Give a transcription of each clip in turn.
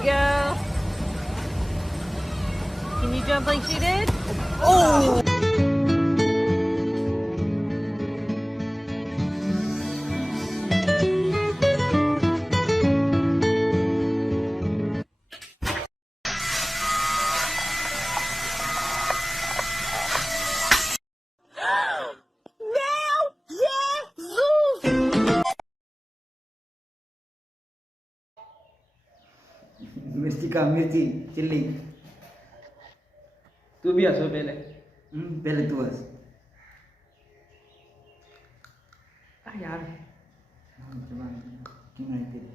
go. Can you jump like she did? Oh! मिर्ची का मिर्ची चिल्ली तू भी हंसो पहले। पहले तू हंस यार क्यों नहीं तेरी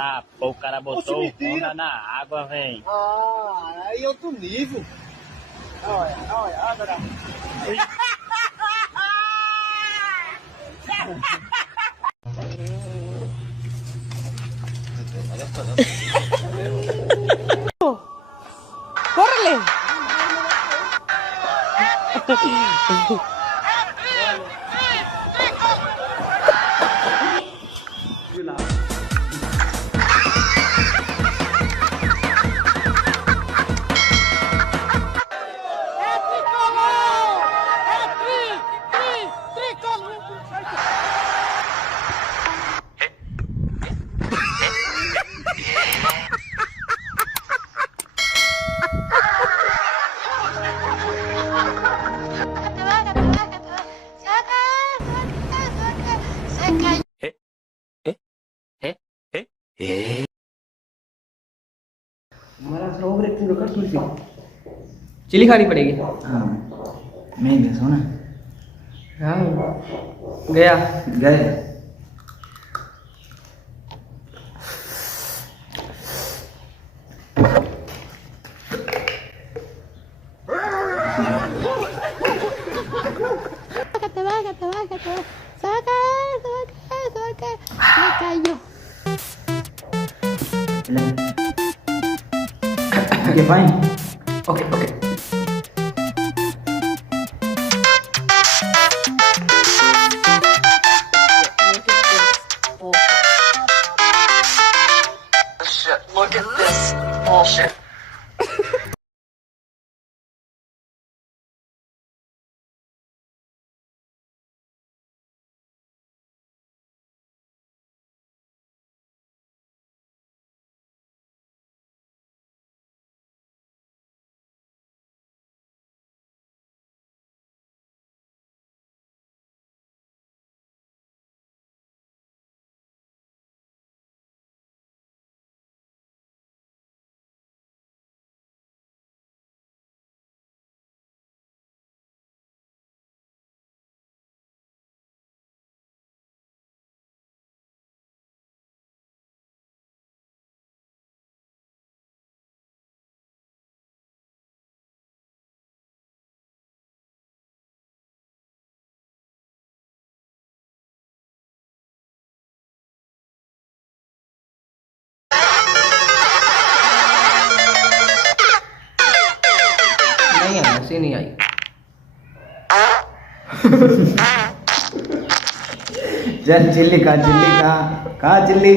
Ah, pô, o cara botou onda na água, velho. Ah, aí é outro nível. Olha, agora. ¡Córrele! हमारा ओवर एक्टिंग कर थोड़ी सी चिली खानी पड़ेगी। हाँ मैं गया सोना हाँ गया गए Se cayó. Okay, fine. Okay okay Look at this bullshit. नहीं है ऐसे नहीं आई। चल चिल्ली कहा चिल्ली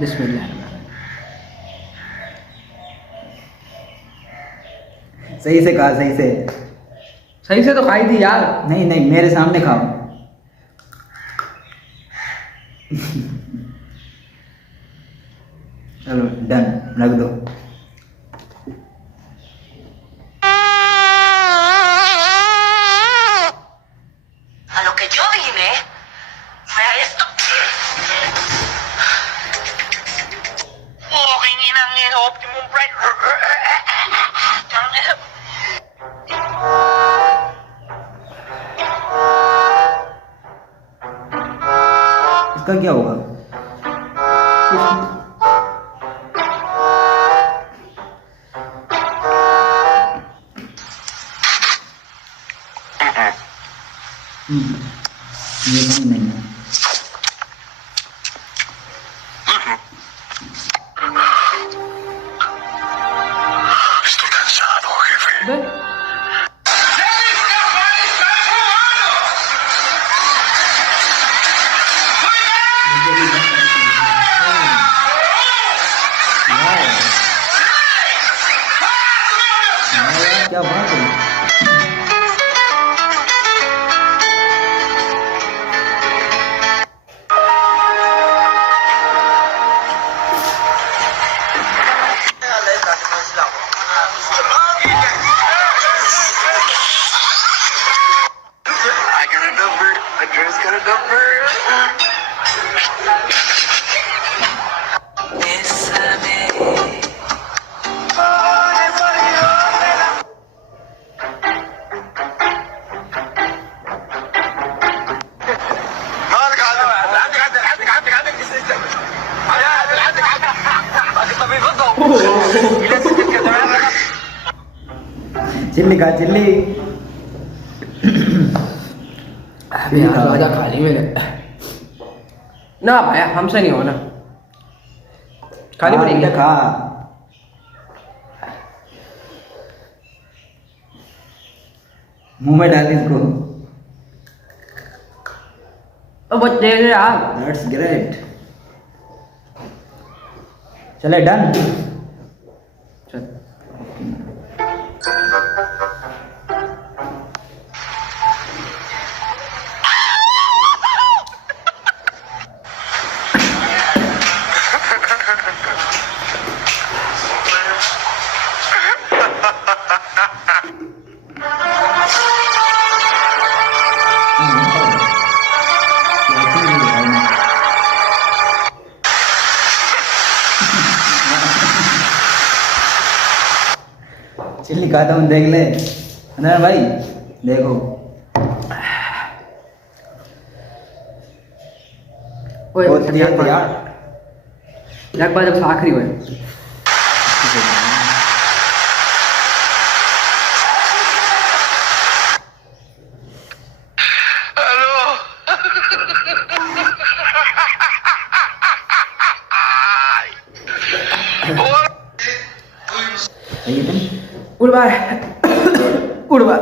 बिस्मिल्लाह। सही से कहा सही से सही से तो खाई थी यार। नहीं नहीं मेरे सामने खाओ चलो डन रख दो A lo que yo vine fue a esto. Walking in an optimum bread. इसका क्या होगा ये काम नहीं है। बे यार, क्या बात है। I got a number. Andre's got a number. Chilli खा चिल्ली। राजा खाली मैंने ना भाया हमसे नहीं होना खाली खा, पड़ेगी खा। मुंह में डाल इसको। अब बच्चे यार दैट्स ग्रेट। चले डन। चल चिल्ली खाता हूँ, देख ले अनर भाई, देखो। ओए बहुत बढ़िया यार यार। एक बार जब आखिरी हुए सही है तुम। उड़ बाय उड़ बाय